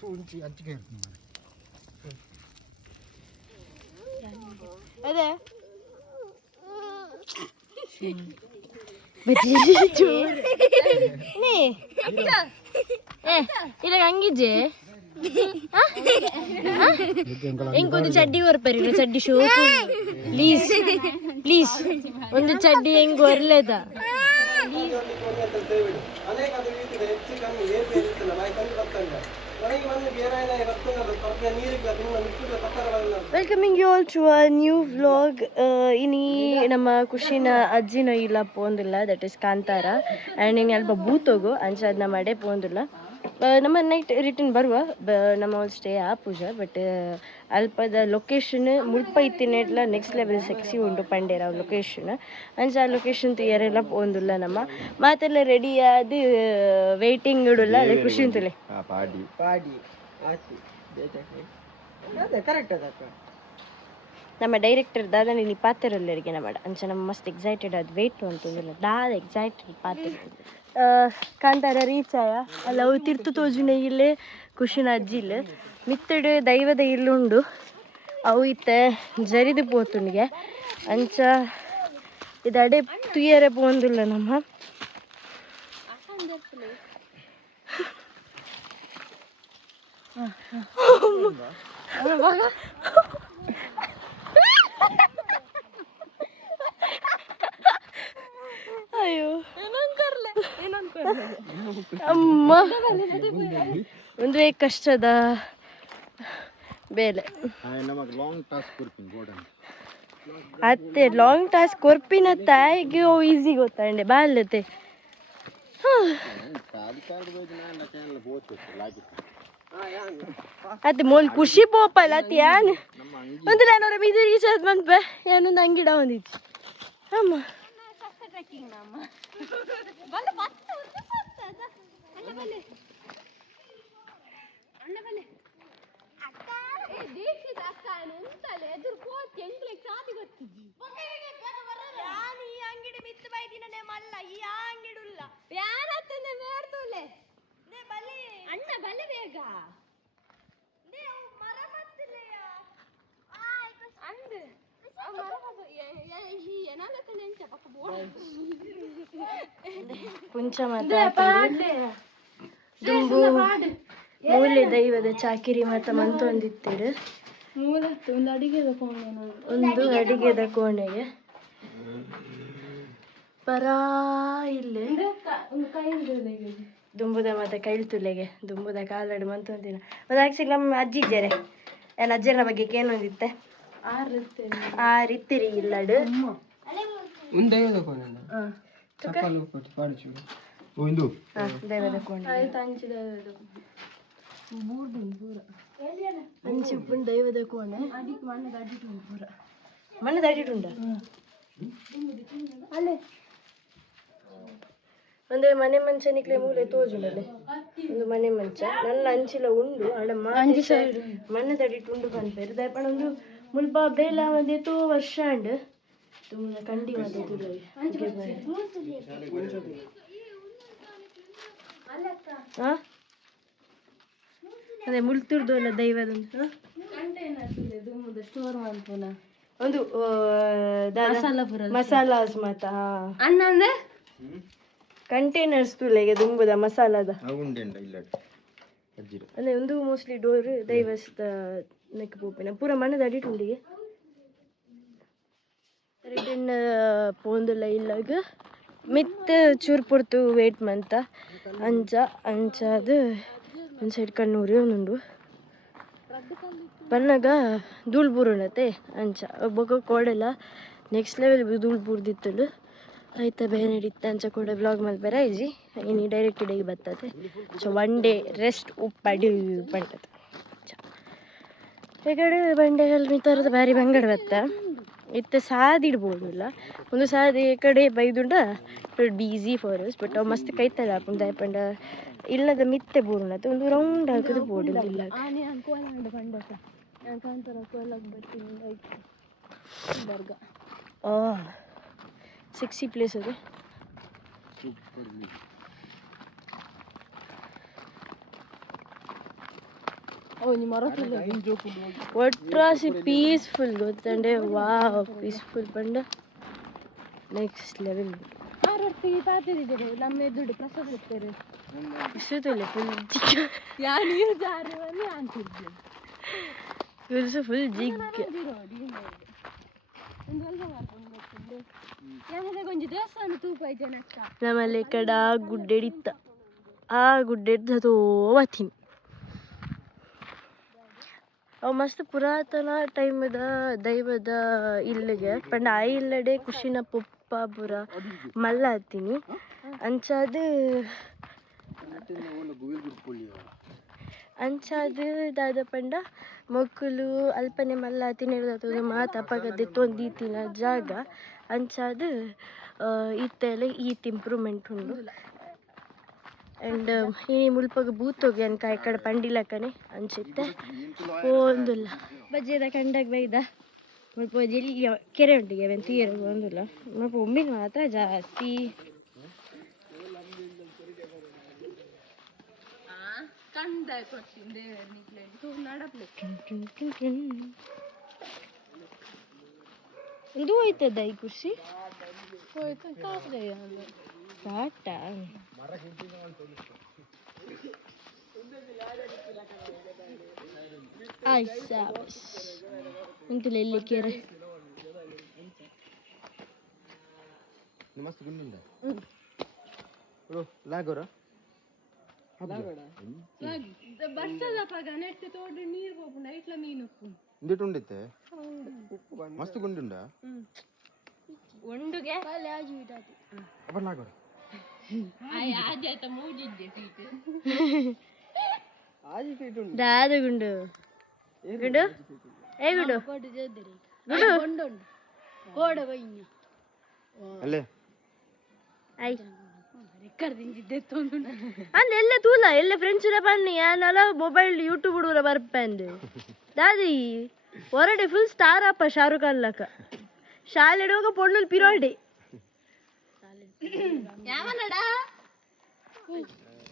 ತೂಂಚಿ ಹಂಚಿಕೆ ಇರ್ತೀನಿ ಅದೇ ಇಲ್ಲ ಹಂಗಿಜ್ಜೆ ಹೆಂಗೊಂದು ಚಡ್ಡಿ ಹೊರಪರಿ ಚಡ್ಡಿ ಶೋ ಪ್ಲೀಸ್ ಪ್ಲೀಸ್ ಒಂದು ಚಡ್ಡಿ ಹೆಂಗ್ ಹೊರ್ಲೇದ welcoming you all to a new vlog. ಇನಿ ನಮ್ಮ ಖುಷಿನ ಅಜ್ಜಿನ ಇಲ್ಲ ಪೋಂದಿಲ್ಲ, ದಟ್ ಇಸ್ ಕಾಂತಾರ. ಆ್ಯಂಡ್ ಇನ್ನು ಅಲ್ಪ ಬೂತೋಗು ಅಂಚಾದ ಮಾಡೇ ಪೋಂದಿಲ್ಲ. ನಮ್ಮ ನೈಟ್ ರಿಟರ್ನ್ ಬರುವ ನಮ್ಮ ಸ್ಟೇ ಆ ಪೂಜಾ ಬಟ್ ಅಲ್ಪದ ಲೊಕೇಶನ್ ಮುಲ್ಪ ಇತ್ತಿನೆಟ್ಲ ನೆಕ್ಸ್ಟ್ ಲೆವೆಲ್ ಸೆಕ್ಸಿ ಉಂಟು ಪಂಡೇರ ಲೊಕೇಶನ್ ಅಂಚ ಆ ಲೊಕೇಶನ್ ಯಾರೆಲ್ಲ ಪೋಂದಿಲ್ಲ ನಮ್ಮ ಮಾತೆಲ್ಲ ರೆಡಿ ಆದ ವೇಟಿಂಗ್ ಇಡಲ್ಲ ಅದೇ ಖುಷಿ ಉಂಟುಲೆ ನಮ್ಮ ಡೈರೆಕ್ಟರ್ ದಾದ ನೀನು ಪಾತ್ರಲ್ಲರಿಗೆ ನಮ್ಮ ಅಂಚ ನಮ್ಮ ಮಸ್ತ್ ಎಕ್ಸೈಟೆಡ್ ಅದು ವೇಟ್ ಅಂತಂದಿಲ್ಲ ದಾದ ಎಕ್ಸೈಟೆಡ್ ಪಾತ್ರ ಕಾಂತಾರ ರೀಚ್ ಆಯ ಅಲ್ಲ ಅವು ತಿರ್ತು ತೋಜುನೆ ಇಲ್ಲೇ ಖುಷಿನ ಅಜ್ಜಿ ಇಲ್ಲ ಮಿತ್ತಡು ದೈವದ ಇಲ್ಲುಂಡು ಅವು ಇತ್ತ ಜರಿದು ಪೋತುನಿಗೆ ಅಂಚ ಇದು ಅಡೆ ತುಯ್ಯರೆ ಪೋಂದಿಲ್ಲ ನಮ್ಮ ಅಯ್ಯೋ ಅಮ್ಮ ಒಂದು ಕಷ್ಟದ ಬೇಲೆ ಅತ್ತೆ ಲಾಂಗ್ ಟಾಸ್ಕ್ ಕೊರ್ಪಿನ ತಾಯಿಗೆ ಈಸಿ ಗೊತ್ತಂಡೆ ಬಾಲ್ಯತೆ ಅತ್ತೆ ಮೋಲ್ ಖುಷಿ ಪೋಪಲ್ಲ ಅತ್ತೆ ಯಾನ್ ಒಂದು ನಾನೂರ ಬೀದಿ ರೀಚಾರ್ಜ್ ಬಂದ್ಪ ಏನೊಂದು ಅಂಗಿಡ ಒಂದಿತ್ತು ಅಮ್ಮ ಪುಂಚ ದುಂಬು ಮೂಲೆ ದೈವದ ಚಾಕಿರಿ ಮತ ಮಂತೊಂದಿತ್ತೇರು ಒಂದು ಅಡಿಗೆದ ಕೋಣೆಗೆ ಪರಾ ಇಲ್ಲೇ ದುಂಬುದ ಮತ್ತೆ ಕೈಲ್ತುಲೆಗೆ ದುಂಬುದ ಕಾಲಡು ಮಂತೊಂದಿನ ಒಂದು ಆಕ್ಚುಲಿ ನಮ್ಮ ಅಜ್ಜಿ ಇದ್ದಾರೆ ಏನು ಅಜ್ಜನ ಬಗ್ಗೆ ಏನೊಂದಿತ್ತೆ ಆರಿತ್ತಿರಿ ಇಲ್ಲಡು ದೈವದ ಕೋಣೆ ದೈವದ ಕೋಣೆ ಅಂಚಿಪ್ಪುಂಡು ದೈವದ ಕೋಣೆ ಮಣ್ಣದ ಅಡಿಟುಂಡ ಅಲ್ಲೇ ಒಂದು ಮನೆ ಮಂಚ ನಿಕ್ಲೆ ಮೂಲೆ ತೋಜುಂಡಲೆ ಒಂದು ಮನೆ ಮಂಚ ನನ್ನ ಅಂಚಿಲ ಉಂಡು ಅಡ ಮಣ್ಣದ ಅಡಿಟುಂಡು ಕನ್ಪೇರು ದಯಪಣ ಒಂದು ಮುಲ್ಪ ಬೇಲ ಒಂದು ಎತ್ತೋ ವರ್ಷ ಅಂಡ್ ತುಂಬ ಕಂಡಿ ಅದೇ ಮುಳ್ತುರ್ದು ಅಲ್ಲ ದೈವದಂತ ಒಂದು ಮಸಾಲಾಸ್ ಮತ ಅನ್ನ ಕಂಟೈನರ್ಸ್ ತುಲೆಗೆ ದುಂಬುದ ಮಸಾಲದ ಅಲ್ಲೇ ಒಂದು ಮೋಸ್ಟ್ಲಿ ಡೋರ್ ದೈವಸ್ತ ನೆಕ್ ಪೋಪಿನ ಪೂರ ಮಣ್ಣದ ಅಡಿಟುಂಡಿಗೆ ರಿಟರ್ನ್ ಪೋಂದುಲ್ಲ ಇಲ್ಲಾಗ ಮಿತ್ ಚೂರು ಪುರ್ತು ವೇಟ್ ಮಂತ ಅಂಚಾದ ಒಂದು ಸೈಡ್ ಕಣ್ಣೂರಿ ಒಂದುಂಡು ಬನ್ನಾಗ ಧೂಳು ಬೂರುಣತೆ ಅಂಚ ಒಬ್ಬಗ ಕೋಡೆಲ್ಲ ನೆಕ್ಸ್ಟ್ ಲೆವೆಲ್ ಧೂಳು ಬೂರ್ದಿತ್ತಲು ಆಯ್ತಾ ಬೇರೆ ಹಿಡಿತ ಅಂಚ ಕೂಡ ವ್ಲಾಗ್ ಮಲ್ಪೆರ ಐಜಿ ಇನ್ನು ಡೈರೆಕ್ಟ್ ಇಡೀ ಬರ್ತದೆ ಸೊ ಒನ್ ಡೇ ರೆಸ್ಟ್ ಉಪ್ಪಡಿ ಪಂಟದ ಹೇಗಡೆ ಬಂಡೆಗಲ್ ಮಿತ್ತರದ ಭಾರಿ ಬಂಗಡ ಬತ್ತ ಇತ್ತ ಸಾದಿಡ್ಬೋದಿಲ್ಲ ಒಂದು ಸಾದಿ ಕಡೆ ಬೈದುಂಡ it be easy for us but ಅವು ಮಸ್ತ್ ಕೈತಲ್ಲ ಹಾಕೊಂಡು ದಯಪಂಡ ಇಲ್ಲದ ಮಿತ್ತೆ ಬೋರ್ನತ್ತೆ ಒಂದು ರೌಂಡ್ ಹಾಕಿದ್ರೆ ಬೋರ್ಡಿಲ್ಲ ಸಿಕ್ಸಿ ಪ್ಲೇಸ್ ಅದು ಒಟ್ರಾಸಿ ಪೀಸ್ಫುಲ್ ಗೊತ್ತಂಡೆ ವಾವ್ ಪೀಸ್ಫುಲ್ ಪಂಡ ನೆಕ್ಸ್ಟ್ ಲೆವೆಲ್ ನಮ್ಮ ದುಡ್ಡು ಪ್ರಸಾದ ಇರ್ತಾರೆ ಇಷ್ಟೊತ್ತಲ್ಲ ಫುಲ್ ನೀರು ಜಾರಿ ಅಂತಿದ್ದೆ ಇವರು ಫುಲ್ ಜಿಗ್ ಕೊಂಚ ದೇವಸ್ಥಾನ ತೂಪ ಐತೆ ನಮ್ಮಲ್ಲಿ ಕಡ ಗುಡ್ಡೆಡಿತ್ತ ಆ ಗುಡ್ಡೆಡ್ದು ವತಿನಿ ಅವು ಮಸ್ತ್ ಪುರಾತನ ಟೈಮದ ದೈವದ ಇಲ್ಲಿಗೆ ಪಂಡ ಆ ಇಲ್ಲಡೆ ಖುಷಿನ ಪೊಪ್ಪ ಪುರ ಮಲ್ಲ ಹತ್ತೀನಿ ಅಂಚಾದು ದಾದ ಪಂಡ ಮೊಕ್ಕಲು ಅಲ್ಪನೆ ಮಲ್ಲ ಹತ್ತಿನ ಮಾತು ಅಪಗದೆ ತೊಂದಿತ್ತಿನ ಜಾಗ ಅಂಚಾದು ಇತ್ತೆಲ್ಲ ಈತ್ ಇಂಪ್ರೂವ್ಮೆಂಟ್ ಉಂಡು ಆ್ಯಂಡ್ ಈ ಮುಲ್ಪಗ ಬೂತೋಗಿ ಅನ್ಕ ಈ ಕಡೆ ಪಂಡಿಲಕ್ಕನೆ ಅನ್ಸುತ್ತೆ ಒಂದಿಲ್ಲ ಬಜ್ಜಿದ ಕಂಡಾಗ ಬೈದ ಮುಲ್ಪ ಜಲ್ಲಿ ಕೆರೆ ಉಂಟಿಗೆ ಅವನ್ ತೀರ ಒಂದಿಲ್ಲ ಮುಲ್ಪ ಒಮ್ಮಿಗೆ ಮಾತ್ರ ಜಾಸ್ತಿ ಇದು ಹೋಯ್ತದ ಈ ಖುಷಿ ಕಾಟ ಇಂತಲ್ಲ ಎಲ್ಲಿ ಕೆರೆ ಮಸ್ತ್ ಗುಂಡಿಂದ ಲಾಗೋರ ಇಂದಿಟ್ಟು ಮಸ್ತ್ ಗುಂಡುಂಡ ಒಂಡುಗೆ ಅಪ್ಪ ಲಾಗೋರ ದಾದ ಗುಂಡು ಗುಂಡು ಏ ಗುಂಡು ಗುಂಡು ಅಲ್ಲೇ ಅಂದ್ ಎಲ್ಲ ತೂಲ ಎಲ್ಲ ಫ್ರೆಂಡ್ಸ್ ಬನ್ನಿ ಯಾನಲ್ಲ ಮೊಬೈಲ್ ಯೂಟ್ಯೂಬ್ ಹುಡುಗರ ಬರ್ಪಂದು ದಾದಿ ಹೊರಡೆ ಫುಲ್ ಸ್ಟಾರ್ ಅಪ್ಪ ಶಾರುಖ್ ಖಾನ್ ಲಕ ಶಾಲೆ ಹೋಗ ಪೊಣ್ಣಲ್ ಪಿರೋಡಿ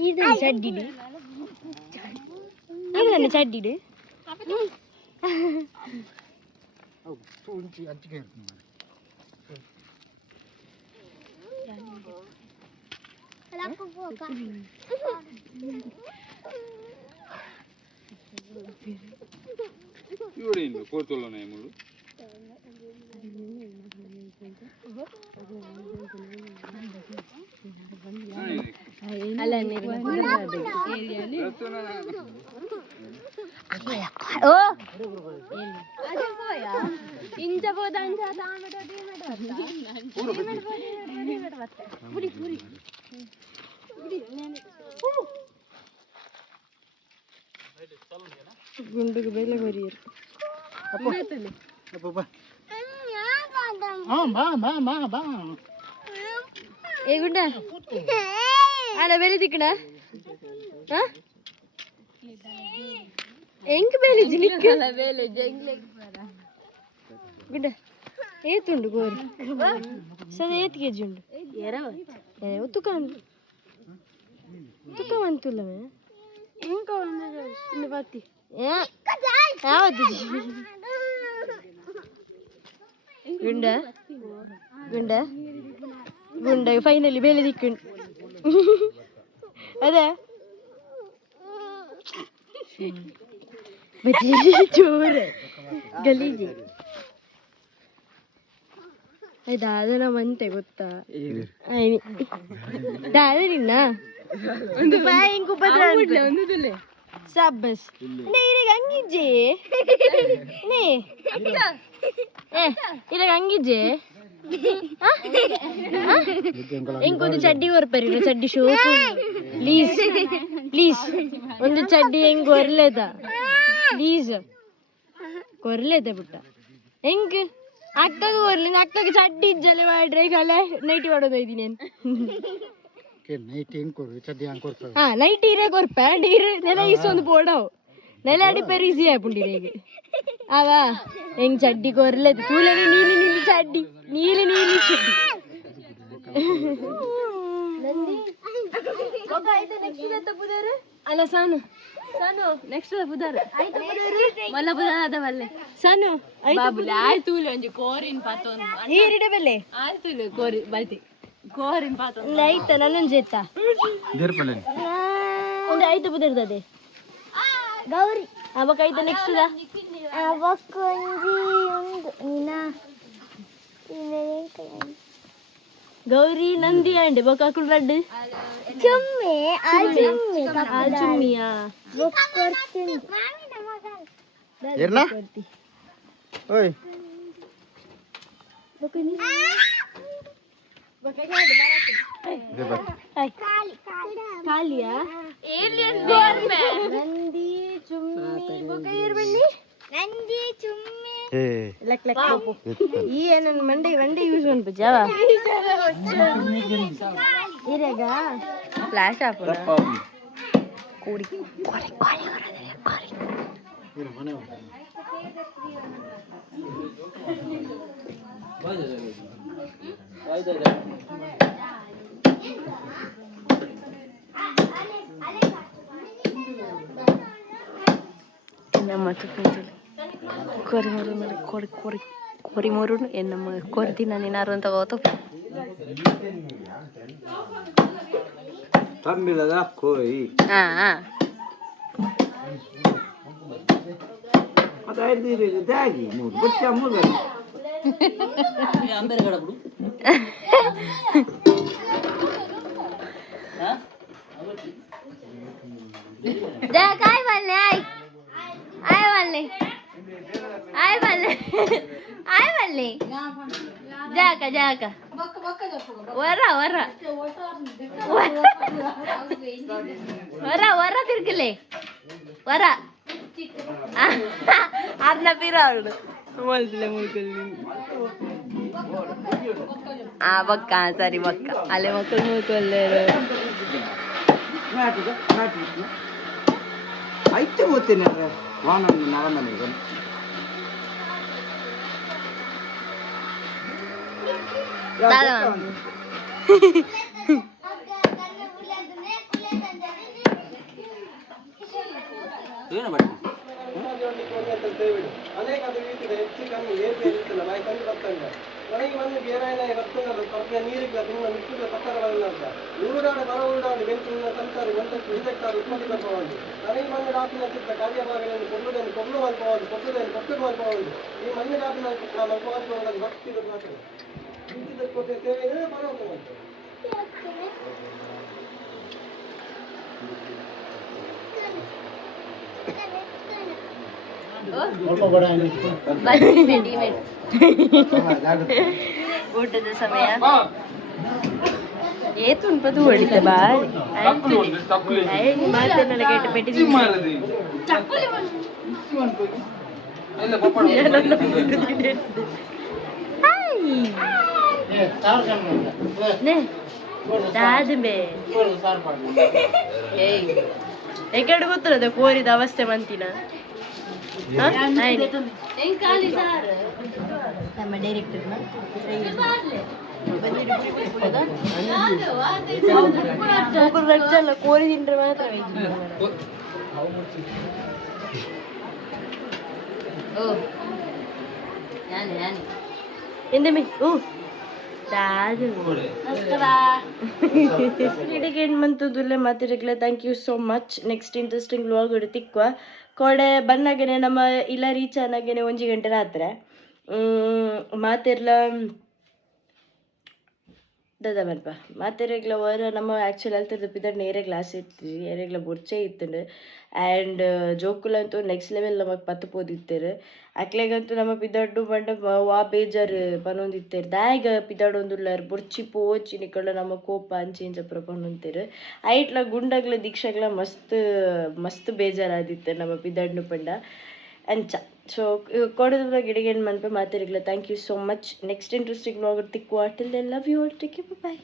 ಇದು ಚಡ್ಡಿಡು ಇದು ಚಡ್ಡಿಡು ಗುಂಡುಗೆ ಬೆಲೆ ಬರೀರು ಏ ಗುಂಡ ಅಲ್ಲ ಬೆಲೆ ದಿಕ್ಕಣ ಹೆಂಗ್ ಬೇಲೆ ಗುಂಡ ಏತುಂಡು ಗೋರಿ ಸದ ಏತ್ ಕೆಜಿ ಉಂಡು ತುಕವಂತುಲ್ಲ ಬತ್ತಿ ಗುಂಡ ಗುಂಡ ಗುಂಡ ಫೈನಲಿ ಬೇಲೆ ದಿಕ್ಕುಂಡು ಅದೇ ಚೋರ ಗಲೀಜಿ ದಾದನ ಮಂತೆ ಗೊತ್ತಾ ದಾದ ನಿನ್ನ ಒಂದು ಬಾಯಿಂಗ್ ಉಪದ್ರ ಸಬ್ಬಸ್ ಇಲ್ಲಿಗೆ ಹಂಗಿಜ್ಜೆ ಇಲ್ಲಿಗೆ ಹಂಗಿಜ್ಜೆ ಹೆಂಗೊಂದು ಚಡ್ಡಿ ಹೊರಪರಿ ಚಡ್ಡಿ ಶೋ ಪ್ಲೀಸ್ ಪ್ಲೀಸ್ ಒಂದು ಚಡ್ಡಿ ಹೆಂಗ್ ಹೊರ್ಲೇದ ಪ್ಲೀಸ್ ಕೊರ್ಲೇದ ಬಿಟ್ಟ ಹೆಂಗ್ ಅಕ್ಕಗ ಹೊರ್ಲಿಂದ ಅಕ್ಕಗ ಚಡ್ಡಿ ಇಜ್ಜಲೆ ಮಾಡ್ರೆ ಕಲೆ ನೈಟಿ ಮಾಡೋದು ಇದೀನಿ ಹಾ ನೈಟ್ ಇರೇ ಕೊರ್ಪ ನೀರು ನೆಲ ಇಸೊಂದು ಪೋಡವು ನೆಲ ಅಡಿ ಪೆರ್ ಈಸಿ ಆಯ್ಪುಂಡಿರೇಗೆ ಆವಾ ಹೆಂಗ್ ಚಡ್ಡಿ ಕೊರ್ಲೇದ ತೂಲನೆ ನೀಲಿ ನೀಲಿ ಚಡ್ಡಿ ನೀಲಿ ನೀಲಿ ಚಡ್ಡಿ ಅಲ್ಲ ಸಾನು ಸಾನು ನೆಕ್ಸ್ಟ್ ಬುಧವಾರ ಮಲ್ಲ ಬುಧವಾರ ಅದವಲ್ಲೇ ಸಾನು ಬಾಬುಲೆ ಆಯ್ತು ಒಂಜಿ ಕೋರಿನ್ ಪಾತೊಂದು ಈರಿಡೆ ಬೆಲೆ ಆಯ್ತು ಕೋರಿ ಬೈತಿ ಕೋರಿನ್ ಪಾತೊಂದು ಆಯ್ತಾ ನನ್ನೊಂದು ಜೆತ್ತ ಒಂದು ಆಯ್ತು ಬುದಿರ್ತದೆ ಗೌರಿ ಅವಕ್ಕ ಆಯ್ತು ನೆಕ್ಸ್ಟ್ ಗೌರಿ ನಂದಿ ಅಂಡೆ ಬೊಕ್ಕಾಕುಲ್ ರಡ್ಡು ಚುಮ್ಮಿ ಚುಮ್ಮಿಯಾ ಏರ್ನಾ ಓಯ್ ಕಾಲಿಯಾ ನಂದಿ ಚುಮ್ಮಿ ಬೊಕ್ಕ ಬನ್ನಿ ನಂದಿ ಚುಮ್ಮಿ ಲಕ್ ಲಕ್ ಪೋಪು ಈ ನನ್ನ ಮಂಡೆ ಯೂಸ್ ಉಂಟು ಜಾವ ಇರಾಗ ಫ್ಲಾಶ್ ಆಪುನ ಕೋರಿ ಕೋರಿ ಕೋರಿ ಕೋರಿ ನಮ್ಮ ಕೊರಿ ಮರು ಮೇಲೆ ಕೊರಿ ಕೊರಿ ಕೊರಿ ಮರು ನಮ್ಮ ಕೊರಿತೀನಿ ನಾನು ಏನಾರು ಅಂತ ಹೋತು ತಮ್ಮಿಲ್ಲದ ಕೋರಿ ಅದಾಯ್ತು ದಾಗಿ ಮೂರು ಬಚ್ಚ ಮೂರು ಅಂಬೇರೆ ಕಡ ಬಿಡು जा काय बोलले आय बोलले आय बोलले आय बोलले जाका वरा वरा वरा वरा तिरकले वरा आपला पिरावड बोलतले मुलकल्ली आ बक्का सरी बक्का आले मಕ್ಕಳು ಮುಳ್ಕೊಳ್ಳೇರು ಐತೆ ಓದ್ತೇನೆ ವಾನ ನಳಮನೆಗೆ ಏನು ಮಾಡಿ ಅನೇಕ ರೀತಿಯ ಹೆಚ್ಚು ಕಮ್ಮಿ ಏಪಿ ಇರುತ್ತಲ್ಲ ಬಾಯಿ ಕಮ್ಮಿ ಬರ್ತಂಗ ನನಗೆ ಒಂದು ಬೇರೆ ಬರ್ತಂಗಲ್ಲ ಸ್ವಲ್ಪ ನೀರಿಗೆ ನಿಮ್ಮ ಮಿಕ್ಕಿದ ಪಕ್ಕದಲ್ಲ ಅಂತ ನೂರಾಡು ಬರ ಉಂಡಾಡು ಬೆಂಚಿನ ಸಂಸಾರ ಒಂದಷ್ಟು ಹಿಂದಕ್ಕಾರು ಉತ್ಪತ್ತಿ ಬರ್ಬೋದು ನನಗೆ ಮಣ್ಣು ರಾಪಿನ ಚಿತ್ರ ಕಾರ್ಯಭಾಗಗಳನ್ನು ಕೊಲ್ಲುವುದನ್ನು ಕೊಲ್ಲು ಮಲ್ಪಬಹುದು ಕೊಟ್ಟುವುದನ್ನು ಕೊಟ್ಟು ಮಲ್ಪಬಹುದು ಈ ಮಣ್ಣು ರಾಪಿನ ಮಲ್ಪವಾದನ್ನು ಭಕ್ತಿದು ಮಾತ್ರ ಇಂತಿದ್ದಕ್ಕೆ ಕೊಟ್ಟ ಸೇವೆ ಬರೋದು ಊಟದ ಸಮಯ ಏತುಂಪದು ಹೊಡಿತ ಬಾರಿ ಮಾತನ್ನೆಲ್ಲ ಕೇಟ್ಟು ಪೆಟ್ಟಿದ್ದೀನಿ ದಾದಬೆ ಎಕಡೆ ಗೊತ್ತಿರೋದ ಕೋರಿದ ಅವಸ್ಥೆ ಮಂತಿನ ನಮ್ಮ ಡೈರೆಕ್ಟರ್ ಕೋರಿ ತಿಂಡ್ರೆ ಮಾತ್ರ ಎಂದಮಿ ಇಡಗೇನು ಮಂತುದುಲ್ಲೆ ಮಾತಿರಗ್ಲೆ thank you so much next interesting vlog ಹಿಡ್ತಿಕ್ವ ಕೊಡೆ ಬನ್ನಾಗೇನೆ ನಮ್ಮ ಇಲ್ಲ ರೀಚ್ ಆನಾಗೇನೆ 1 ಗಂಟೆ ರಾತ್ರಿ ಮಾತಿರ್ಲ ದಾದಾ ಮಲ್ಪ ಮಾತಿರಗ್ಲ ವರ ನಮ್ಮ ಆ್ಯಕ್ಚುಲಿ ಅಲ್ತಿರ್ದು ಪಿದರ್ ನೇರೆ ಗ್ಲಾಸ್ ಇತ್ತು ಏರೆಗ್ಲ ಬೊರ್ಚೆ ಇತ್ತು ಆ್ಯಂಡ್ ಜೋಕುಲಂತೂ ನೆಕ್ಸ್ಟ್ ಲೆವೆಲ್ ನಮಗೆ ಪತ್ತು ಪೋದಿತ್ತೇರು ಅಕ್ಲೆಗಂತೂ ನಮ್ಮ ಪಿದಾಡು ಬಂಡ ವಾ ಬೇಜಾರು ಪನೊಂದಿತ್ತೇರು ದಾಯಿಗ ಪಿದಾಡೊಂದುಲ್ಲಾರು ಬೊರ್ಚಿ ಪೋಚಿ ನಿಕ್ಕಳು ನಮ್ಮ ಕೋಪ ಅಂಚೆಂಚ ಪನೊಂತೇರು ಐಟ್ಲ ಗುಂಡಗ್ಲ ದೀಕ್ಷಾಗ್ಲ ಮಸ್ತ್ ಬೇಜಾರಾದಿತ್ತು ನಮ್ಮ ಪಿದಾಡ್ನು ಪಂಡ ಅಂಚ ಸೊ ಕೊಡೋದ್ರ ಗಿಡಗೇನು ಮನ್ಪೆ ಮಾತಾಡಿಗ್ಲ thank you so much next interesting vlog ತಿಕ್ಕುವ till then love you all take care by